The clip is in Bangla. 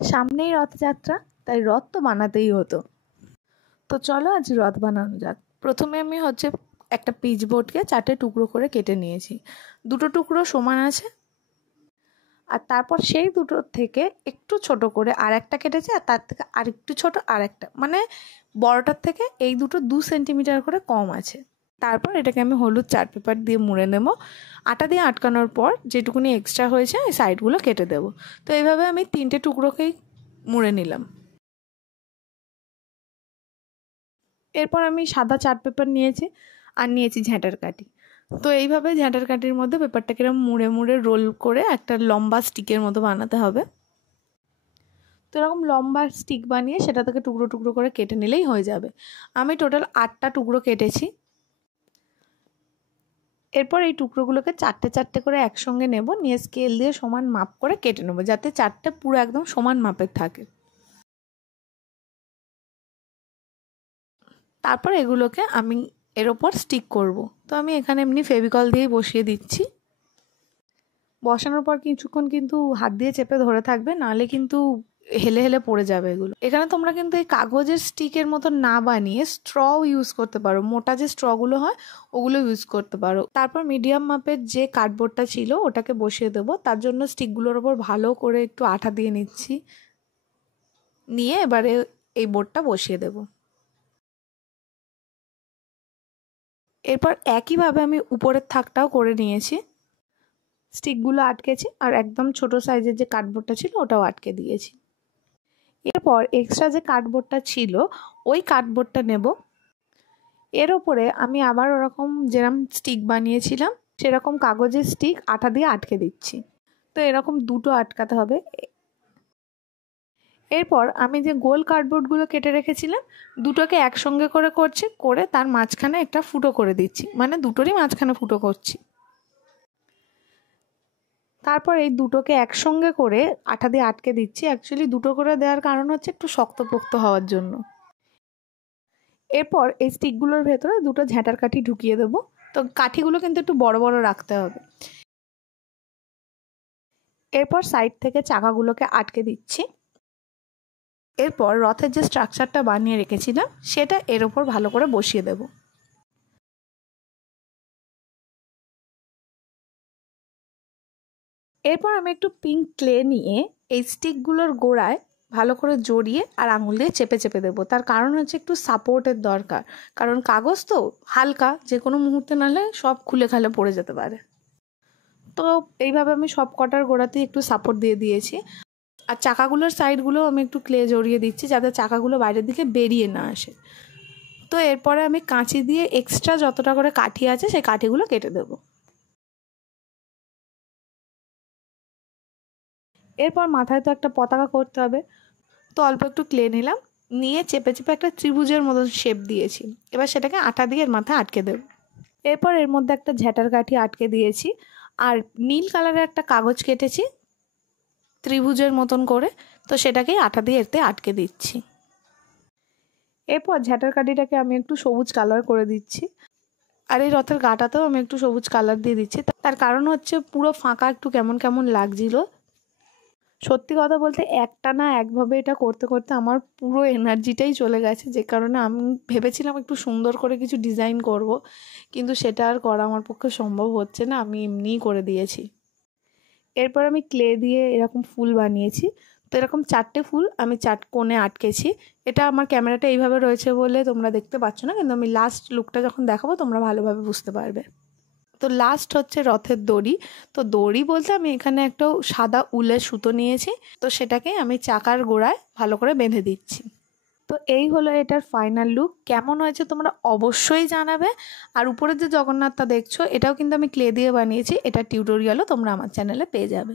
সামনেই রথযাত্রা, তাই রথ তো বানাতেই হতো। তো চলো আজ রথ বানানো যাক। প্রথমে আমি একটা পিচ বোর্ডকে 4টে টুকরো করে কেটে নিয়েছি। 2টো টুকরো সমান আছে, আর তারপর সেই দুটোর থেকে একটু ছোট করে আর একটা কেটেছি, আর তার থেকে আর একটু ছোট আর একটা, মানে বড়টার থেকে এই দুটো 2 সেন্টিমিটার করে কম আছে। তারপর এটাকে আমি হলুদ চার্ট পেপার দিয়ে মুড়ে নেব। আটা দিয়ে আটকানোর পর যেটুকুনি এক্সট্রা হয়েছে এই সাইডগুলো কেটে দেব। তো এইভাবে আমি 3টে টুকরোকেই মুড়ে নিলাম। এরপর আমি সাদা চার্ট পেপার নিয়েছি আর নিয়েছি ঝ্যাঁটার কাঠি। তো এইভাবে ঝ্যাঁটার কাঠির মধ্যে পেপারটাকে এরকম মুড়ে মুড়ে রোল করে একটা লম্বা স্টিকের মতো বানাতে হবে। তো এরকম লম্বা স্টিক বানিয়ে সেটা থেকে টুকরো টুকরো করে কেটে নিলেই হয়ে যাবে। আমি টোটাল 8টা টুকরো কেটেছি। এরপর এই টুকরোগুলোকে 4টে করে একসঙ্গে নেব, নিয়ে স্কেল দিয়ে সমান মাপ করে কেটে নেব, যাতে 4টে পুরো একদম সমান মাপের থাকে। তারপর এগুলোকে আমি এর ওপর স্টিক করব। তো আমি এখানে এমনি ফেভিকল দিয়েই বসিয়ে দিচ্ছি। বসানোর পর কিছুক্ষণ কিন্তু হাত দিয়ে চেপে ধরে থাকবে, নাহলে কিন্তু হেলে হেলে পড়ে যাবে এগুলো। এখানে তোমরা কিন্তু এই কাগজের স্টিকের মতো না বানিয়ে স্ট্রও ইউজ করতে পারো, মোটা যে স্ট্রগুলো হয় ওগুলো ইউজ করতে পারো। তারপর মিডিয়াম মাপের যে কার্ডবোর্ডটা ছিল ওটাকে বসিয়ে দেবো। তার জন্য স্টিকগুলোর ওপর ভালো করে একটু আঠা দিয়ে নিচ্ছি, নিয়ে এবারে এই বোর্ডটা বসিয়ে দেব। এরপর একইভাবে আমি উপরের থাকটাও করে নিয়েছি। স্টিকগুলো আটকেছি আর একদম ছোট সাইজের যে কার্ডবোর্ডটা ছিল ওটাও আটকে দিয়েছি। এরপর এক্সট্রা যে কার্ডবোর্ডটা ছিল ওই কার্ডবোর্ডটা নেব। এর ওপরে আমি আবার ওরকম যেরকম স্টিক বানিয়েছিলাম সেরকম কাগজের স্টিক আঠা দিয়ে আটকে দিচ্ছি। তো এরকম 2টো আটকাতে হবে। এরপর আমি যে গোল কার্ডবোর্ডগুলো কেটে রেখেছিলাম দুটোকে একসঙ্গে করে তার মাঝখানে একটা ফুটো করে দিচ্ছি, মানে দুটোরই মাঝখানে ফুটো করছি। তারপর এই দুটোকে একসঙ্গে করে আঠা দিয়ে আটকে দিচ্ছি। অ্যাকচুয়ালি 2টো করে দেওয়ার কারণ হচ্ছে একটু শক্তপোক্ত হওয়ার জন্য। এরপর এই স্টিকগুলোর ভেতরে 2টো ঝ্যাঁটার কাঠি ঢুকিয়ে দেবো। তো কাঠিগুলো কিন্তু একটু বড় বড় রাখতে হবে। এরপর সাইড থেকে চাকাগুলোকে আটকে দিচ্ছি। এরপর রথের যে স্ট্রাকচারটা বানিয়ে রেখেছিলাম সেটা এর ওপর ভালো করে বসিয়ে দেব। এরপর আমি একটু পিঙ্ক ক্লে নিয়ে এই স্টিকগুলোর গোড়ায় ভালো করে জড়িয়ে আর আঙুল দিয়ে চেপে চেপে দেবো। তার কারণ হচ্ছে একটু সাপোর্টের দরকার, কারণ কাগজ তো হালকা, যে কোনো মুহূর্তে নাহলে সব খুলে খালে পড়ে যেতে পারে। তো এইভাবে আমি সব কটার গোড়াতেই একটু সাপোর্ট দিয়ে দিয়েছি। আর চাকাগুলোর সাইডগুলো আমি একটু ক্লে জড়িয়ে দিচ্ছি যাতে চাকাগুলো বাইরের দিকে বেরিয়ে না আসে। তো এরপরে আমি কাঁচি দিয়ে এক্সট্রা যতটা করে কাঠি আছে সেই কাঠিগুলো কেটে দেবো। এরপর মাথায় তো একটা পতাকা করতে হবে, তো অল্প একটু ক্লে নিলাম, নিয়ে চেপে চেপে একটা ত্রিভুজের মতো শেপ দিয়েছি। এবার সেটাকে আঠা দিয়ে এর মাথায় আটকে দেব। এরপর এর মধ্যে একটা ঝ্যাঁটার কাঠি আটকে দিয়েছি, আর নীল কালারের একটা কাগজ কেটেছি ত্রিভুজের মতন করে, তো সেটাকেই আঠা দিয়ে এতে আটকে দিচ্ছি। এরপর ঝ্যাঁটার কাঠিটাকে আমি একটু সবুজ কালার করে দিচ্ছি, আর এই রথের গাটাতেও আমি একটু সবুজ কালার দিয়ে দিচ্ছি। তার কারণ হচ্ছে পুরো ফাঁকা একটু কেমন কেমন লাগছিল। সত্যি কথা বলতে একটানা একভাবে এটা করতে করতে আমার পুরো এনার্জিটাই চলে গেছে, যে কারণে আমি ভেবেছিলাম একটু সুন্দর করে কিছু ডিজাইন করব, কিন্তু সেটা আর করা আমার পক্ষে সম্ভব হচ্ছে না, আমি এমনিই করে দিয়েছি। এরপর আমি ক্লে দিয়ে এরকম ফুল বানিয়েছি। তো এরকম 4টে ফুল আমি 4 কোণে আটকেছি। এটা আমার ক্যামেরাটা এইভাবে রয়েছে বলে তোমরা দেখতে পাচ্ছ না, কিন্তু আমি লাস্ট লুকটা যখন দেখাবো তোমরা ভালোভাবে বুঝতে পারবে। তো লাস্ট হচ্ছে রথের দড়ি। তো দড়ি বলতে আমি এখানে একটা সাদা উলের সুতো নিয়েছি, তো সেটাকে আমি চাকার গোড়ায় ভালো করে বেঁধে দিচ্ছি। তো এই হলো এটার ফাইনাল লুক। কেমন হয়েছে তোমরা অবশ্যই জানাবে। আর উপরে যে জগন্নাথটা দেখছো এটাও কিন্তু আমি ক্লে দিয়ে বানিয়েছি, এটা টিউটোরিয়ালও তোমরা আমার চ্যানেলে পেয়ে যাবে।